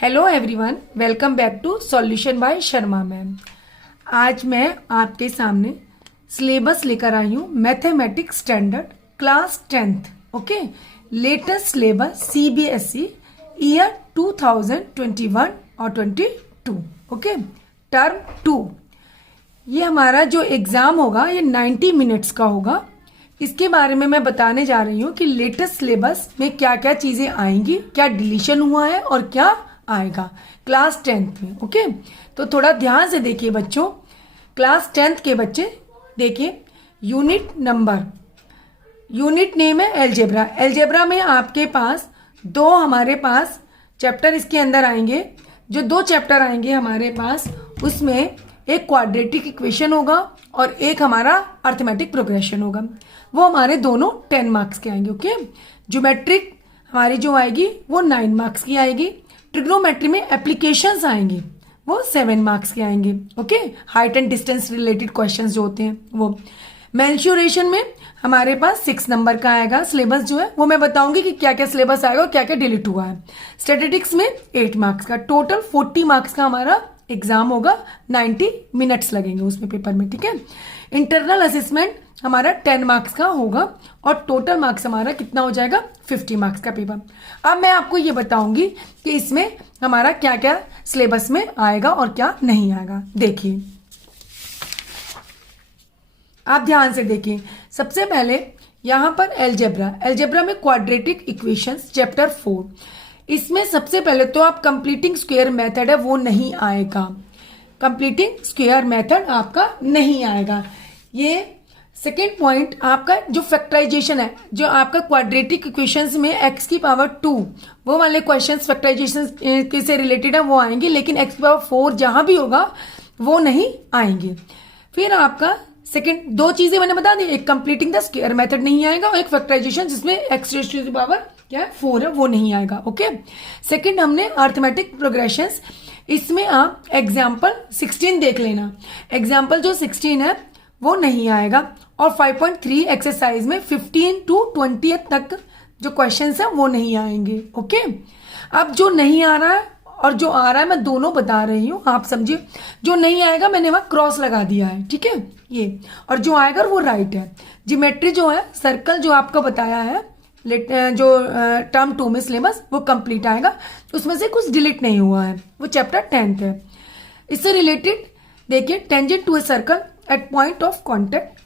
Hello everyone, welcome back to solution by Sharma ma'am. आज मैं आपके सामने सिलेबस लेकर आई हूँ mathematics standard class 10th। Okay, latest syllabus CBSE year 2021 और 22। Okay, term 2। ये हमारा जो एग्जाम होगा ये 90 मिनट्स का होगा। इसके बारे में मैं बताने जा रही हूँ कि लेटेस्ट सिलेबस में क्या क्या चीजें आएंगी, क्या डिलीशन हुआ है और क्या आएगा क्लास 10th में। ओके, तो थोड़ा ध्यान से देखिए बच्चों। क्लास 10th के बच्चे देखिए, यूनिट नंबर, यूनिट नेम है एलजेब्रा। एलजेब्रा में आपके पास दो हमारे पास चैप्टर इसके अंदर आएंगे। जो दो चैप्टर आएंगे हमारे पास, उसमें एक क्वाड्रेटिक इक्वेशन होगा और एक हमारा अर्थमेटिक प्रोग्रेशन होगा। वो हमारे दोनों 10 मार्क्स के आएंगे। ओके, ज्योमेट्रिक हमारी जो आएगी वो 9 मार्क्स की आएगी। ट्रिग्नोमेट्री में एप्लीकेशंस आएंगे वो 7 मार्क्स के आएंगे। Okay, height and distance related questions जो होते हैं वो। मेंसुरेशन में हमारे पास 6 नंबर का आएगा। सिलेबस जो है वो मैं बताऊंगी कि क्या क्या सिलेबस आएगा और क्या क्या डिलीट हुआ है। स्टैटिस्टिक्स में 8 मार्क्स का, टोटल 40 मार्क्स का हमारा एग्जाम होगा। 90 मिनट्स लगेंगे उसमें पेपर में। ठीक है, इंटरनल असेसमेंट हमारा 10 मार्क्स का होगा और टोटल मार्क्स हमारा कितना हो जाएगा, 50 मार्क्स का पेपर। अब मैं आपको ये बताऊंगी कि इसमें हमारा क्या क्या सिलेबस में आएगा और क्या नहीं आएगा। देखिए, आप ध्यान से देखिए। सबसे पहले यहां पर एलजेब्रा, एलजेब्रा में क्वाड्रेटिक इक्वेशंस चैप्टर 4। इसमें सबसे पहले तो आप कंप्लीटिंग स्क्वायर मेथड है वो नहीं आएगा। कंप्लीटिंग स्क्वायर मेथड आपका नहीं आएगा। ये सेकेंड पॉइंट, आपका जो फैक्टराइजेशन है, जो आपका क्वाड्रेटिक इक्वेशंस में x की पावर 2 वो वाले क्वेश्चंस फैक्टराइजेशन से रिलेटेड है वो आएंगे, लेकिन x की पावर 4 जहां भी होगा वो नहीं आएंगे। फिर आपका सेकेंड दो चीजें मैंने बता दी, एक कंप्लीटिंग द स्क्वायर मेथड नहीं आएगा और एक फैक्टराइजेशन जिसमें x की पावर क्या है 4 है वो नहीं आएगा। ओके, सेकेंड हमने अर्थमेटिक प्रोग्रेशंस, इसमें आप एग्जाम्पल 16 देख लेना। एग्जाम्पल जो 16 है वो नहीं आएगा और 5.3 एक्सरसाइज में 15 to 20 तक जो क्वेश्चंस है वो नहीं आएंगे। ओके, अब जो नहीं आ रहा है और जो आ रहा है मैं दोनों बता रही हूं, आप समझिए। जो नहीं आएगा मैंने वहां क्रॉस लगा दिया है, ठीक है ये, और जो आएगा वो राइट है। ज्योमेट्री जो है, सर्कल जो आपको बताया है जो टर्म 2 में सिलेबस वो कंप्लीट आएगा। उसमें से कुछ डिलीट नहीं हुआ है, वो चैप्टर 10th है। इससे रिलेटेड देखिए, tangent to a circle at point of contact.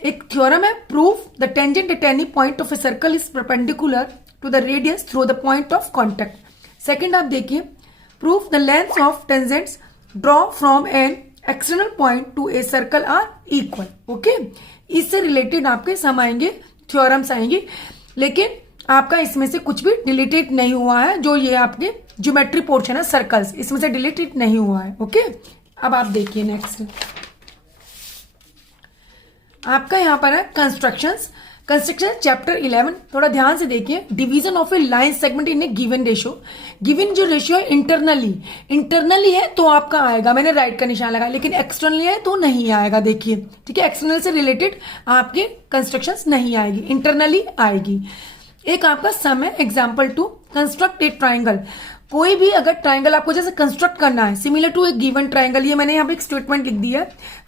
एक थ्योरम है, proof the tangent at any point of a circle is perpendicular to the radius through the point of contact. Second आप देखिए, proof the length of tangents draw from an external point to a circle are equal. Okay, इससे related आपके sum आएंगे, theorems आएंगे, लेकिन आपका इसमें से कुछ भी डिलीटेड नहीं हुआ है। जो ये आपके ज्योमेट्री पोर्शन है सर्कल्स, इसमें से डिलीटेड नहीं हुआ है। ओके, अब आप देखिए नेक्स्ट आपका यहां पर है कंस्ट्रक्शंस। कंस्ट्रक्शन चैप्टर 11, थोड़ा ध्यान से देखिए। Division of A line segment in A given ratio. Given जो रेशियो है इंटरनली है तो आपका आएगा, मैंने राइट का निशान लगाया, लेकिन एक्सटर्नली है तो नहीं आएगा। देखिए, ठीक है, एक्सटर्नल से रिलेटेड आपके कंस्ट्रक्शंस नहीं आएगी, इंटरनली आएगी। एक आपका सम है, एग्जाम्पल 2, कंस्ट्रक्ट ए ट्राइंगल। कोई भी अगर ट्राइंगल आपको जैसे कंस्ट्रक्ट करना है similar to a given triangle, ये मैंने यहाँ पे एक स्टेटमेंट लिख दी है,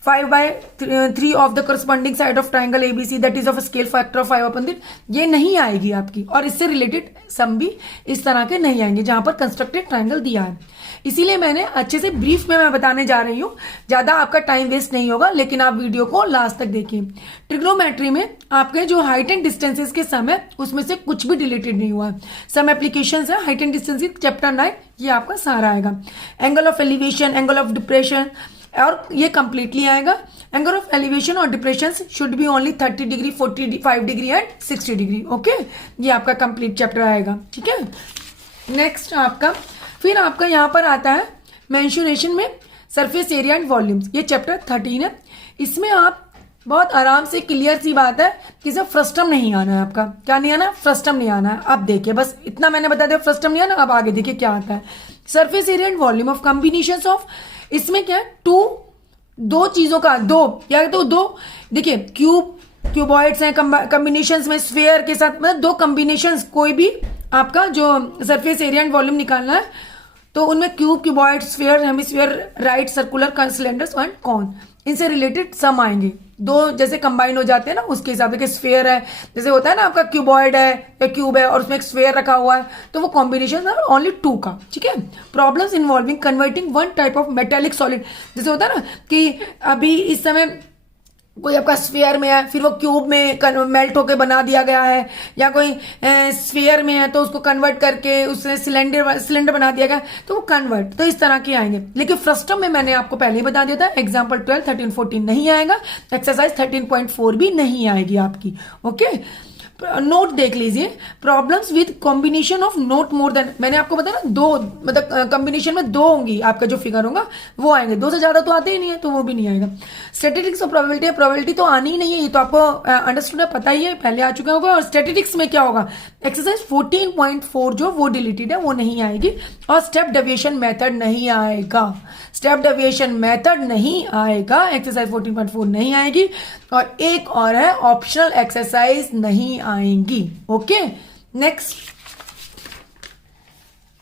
5/3 of the corresponding side of triangle ABC that is of scale factor of 5/3, ये नहीं आएगी आपकी। और इससे रिलेटेड सम भी इस तरह के नहीं आएंगे जहां पर कंस्ट्रक्टेड ट्राइंगल दिया है। इसीलिए मैंने अच्छे से ब्रीफ में मैं बताने जा रही हूं, ज्यादा आपका टाइम वेस्ट नहीं होगा, लेकिन आप वीडियो को लास्ट तक देखिए। ट्रिग्नोमेट्री में आपके जो हाइट एंड डिस्टेंसेस के सम है उसमें से कुछ भी डिलीटेड नहीं हुआ है। सम एप्लीकेशंस है, हाइट एंड डिस्टेंसेस चैप्टर 9, ये आपका सारा आएगा। Angle of elevation, angle of depression, और ये कंप्लीटली आएगा। एंगल ऑफ एलिवेशन और depression should be only 30 degree, 45 degree and 60 degree. Okay, ये आपका कंप्लीट चैप्टर आएगा। ठीक है, नेक्स्ट आपका, फिर आपका यहां पर आता है मेंसुरेशन में सरफेस एरिया एंड वॉल्यूम्स, ये चैप्टर 13 है। इसमें आप बहुत आराम से, क्लियर सी बात है कि सिर्फ फ्रस्टम नहीं आना है आपका। क्या नहीं आना? फ्रस्टम नहीं आना है। अब देखिए, बस इतना मैंने बता दिया, फ्रस्टम नहीं आना। अब आगे देखिए क्या आता है। Surface area and volume of combination of, इसमें क्या है, दो चीजों का, दो देखिए, क्यूबॉइड्स हैं कॉम्बिनेशंस में, स्फीयर के साथ, मतलब दो कॉम्बिनेशंस, कोई भी आपका जो सरफेस एरिया एंड वॉल्यूम निकालना है तो उनमें cube, cuboid, sphere, hemisphere, right, circular, cylinders and cone, इनसे रिलेटेड सम आएंगे। दो जैसे कंबाइन हो जाते हैं ना, उसके हिसाब से स्फीयर है, जैसे होता है ना आपका क्यूबॉइड है या क्यूब है और उसमें एक स्फीयर रखा हुआ है, तो वो कॉम्बिनेशन है ओनली 2 का, ठीक है। Problems involving converting one type of metallic solid, जैसे होता है ना कि अभी इस समय कोई आपका स्फीयर में है, फिर वो क्यूब में मेल्ट होके बना दिया गया है, या कोई स्फीयर में है तो उसको कन्वर्ट करके उसने सिलेंडर बना दिया गया, तो वो कन्वर्ट, तो इस तरह के आएंगे। लेकिन फ्रस्टम में मैंने आपको पहले ही बता दिया था, एग्जाम्पल 12, 13, 14 नहीं आएगा, एक्सरसाइज 13.4 भी नहीं आएगी आपकी, ओके। नोट देख लीजिए, problems with combination of note more than, मैंने आपको बताया ना 2, मतलब कॉम्बिनेशन में 2 होंगी, आपका जो फिगर होगा वो आएंगे, 2 से ज्यादा तो आते ही नहीं है, तो वो भी नहीं आएगा। स्टैटिस्टिक्स और प्रोबेबिलिटी, प्रोबेबिलिटी तो आनी ही नहीं है, ये तो आपको अंडरस्टूड है, पता ही है, पहले आ चुका होगा। और स्टैटिस्टिक्स में क्या होगा, एक्सरसाइज 14.4 जो वो डिलीटेड है, वो नहीं आएगी, और स्टेप डेविएशन मेथड नहीं आएगा, स्टेप डेविएशन मेथड नहीं आएगा, एक्सरसाइज 14.4 नहीं आएगी, और एक और है ऑप्शनल एक्सरसाइज नहीं आएंगी, ओके। नेक्स्ट,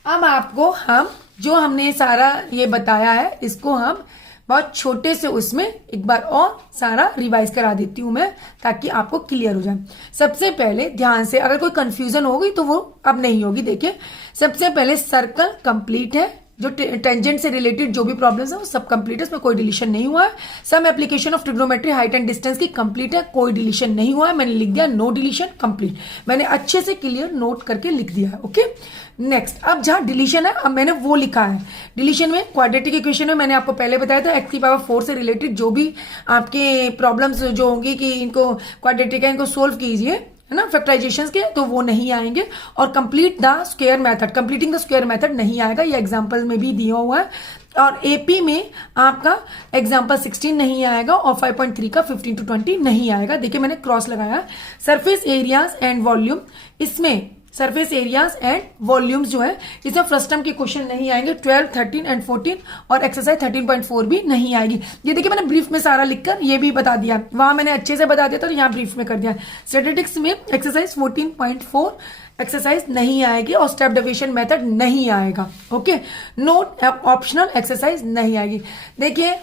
अब आपको हम जो हमने सारा ये बताया है, इसको हम बहुत छोटे से उसमें एक बार और सारा रिवाइज करा देती हूं मैं, ताकि आपको क्लियर हो जाए। सबसे पहले ध्यान से, अगर कोई कंफ्यूजन होगी तो वो अब नहीं होगी। देखिए, सबसे पहले सर्कल कंप्लीट है, जो टेंजेंट से रिलेटेड जो भी प्रॉब्लम्स है वो सब कंप्लीट है, उसमें कोई डिलीशन नहीं हुआ है। Some application of trigonometry height and distance की कंप्लीट है, कोई डिलीशन नहीं हुआ है, मैंने लिख दिया नो डिलीशन कंप्लीट, मैंने अच्छे से क्लियर नोट करके लिख दिया है, ओके। नेक्स्ट, अब जहां डिलीशन है, अब मैंने वो लिखा है। डिलीशन में क्वाड्रेटिक इक्वेशन में मैंने आपको पहले बताया था, x⁴ से रिलेटेड जो भी आपके प्रॉब्लम्स जो होंगी कि इनको क्वाड्रेटिक है, इनको सोल्व कीजिए, है ना, फैक्टराइजेशंस के, तो वो नहीं आएंगे। और complete the square method, completing the square method नहीं आएगा, ये एग्जांपल में भी दिया हुआ है। और एपी में आपका एग्जांपल 16 नहीं आएगा, और 5.3 का 15 to 20 नहीं आएगा। देखिए मैंने क्रॉस लगाया। सरफेस एरियाज एंड वॉल्यूम, इसमें सरफेस एरियाज एंड वॉल्यूम्स जो है, इसमें फर्स्ट टर्म के क्वेश्चन नहीं आएंगे, 12, 13 एंड 14, और एक्सरसाइज 13.4 भी नहीं आएगी। ये देखिए मैंने ब्रीफ में सारा लिखकर ये भी बता दिया, वहां मैंने अच्छे से बता दिया था, तो यहाँ ब्रीफ में कर दिया। स्टैटिस्टिक्स में एक्सरसाइज 14.4 एक्सरसाइज नहीं आएगी, और स्टेप डेविएशन मेथड नहीं आएगा, ओके। नोट ऑप्शनल एक्सरसाइज नहीं आएगी। देखिए,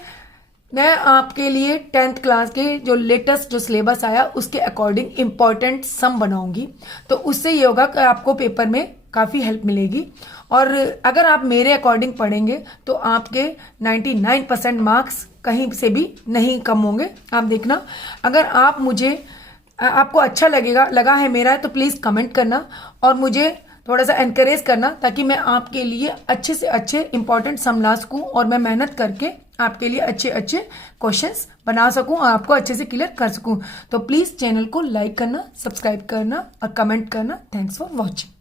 मैं आपके लिए 10th क्लास के जो लेटेस्ट जो सिलेबस आया उसके अकॉर्डिंग इंपॉर्टेंट सम बनाऊंगी, तो उससे ये होगा कि आपको पेपर में काफ़ी हेल्प मिलेगी। और अगर आप मेरे अकॉर्डिंग पढ़ेंगे तो आपके 99% मार्क्स कहीं से भी नहीं कम होंगे। आप देखना, अगर आप मुझे, आपको अच्छा लगा है मेरा, तो प्लीज़ कमेंट करना और मुझे थोड़ा सा एनकरेज करना, ताकि मैं आपके लिए अच्छे से अच्छे इंपॉर्टेंट सम ला सकूं, और मैं मेहनत करके आपके लिए अच्छे अच्छे क्वेश्चंस बना सकूं और आपको अच्छे से क्लियर कर सकूं। तो प्लीज़ चैनल को लाइक करना, सब्सक्राइब करना और कमेंट करना। Thanks for watching.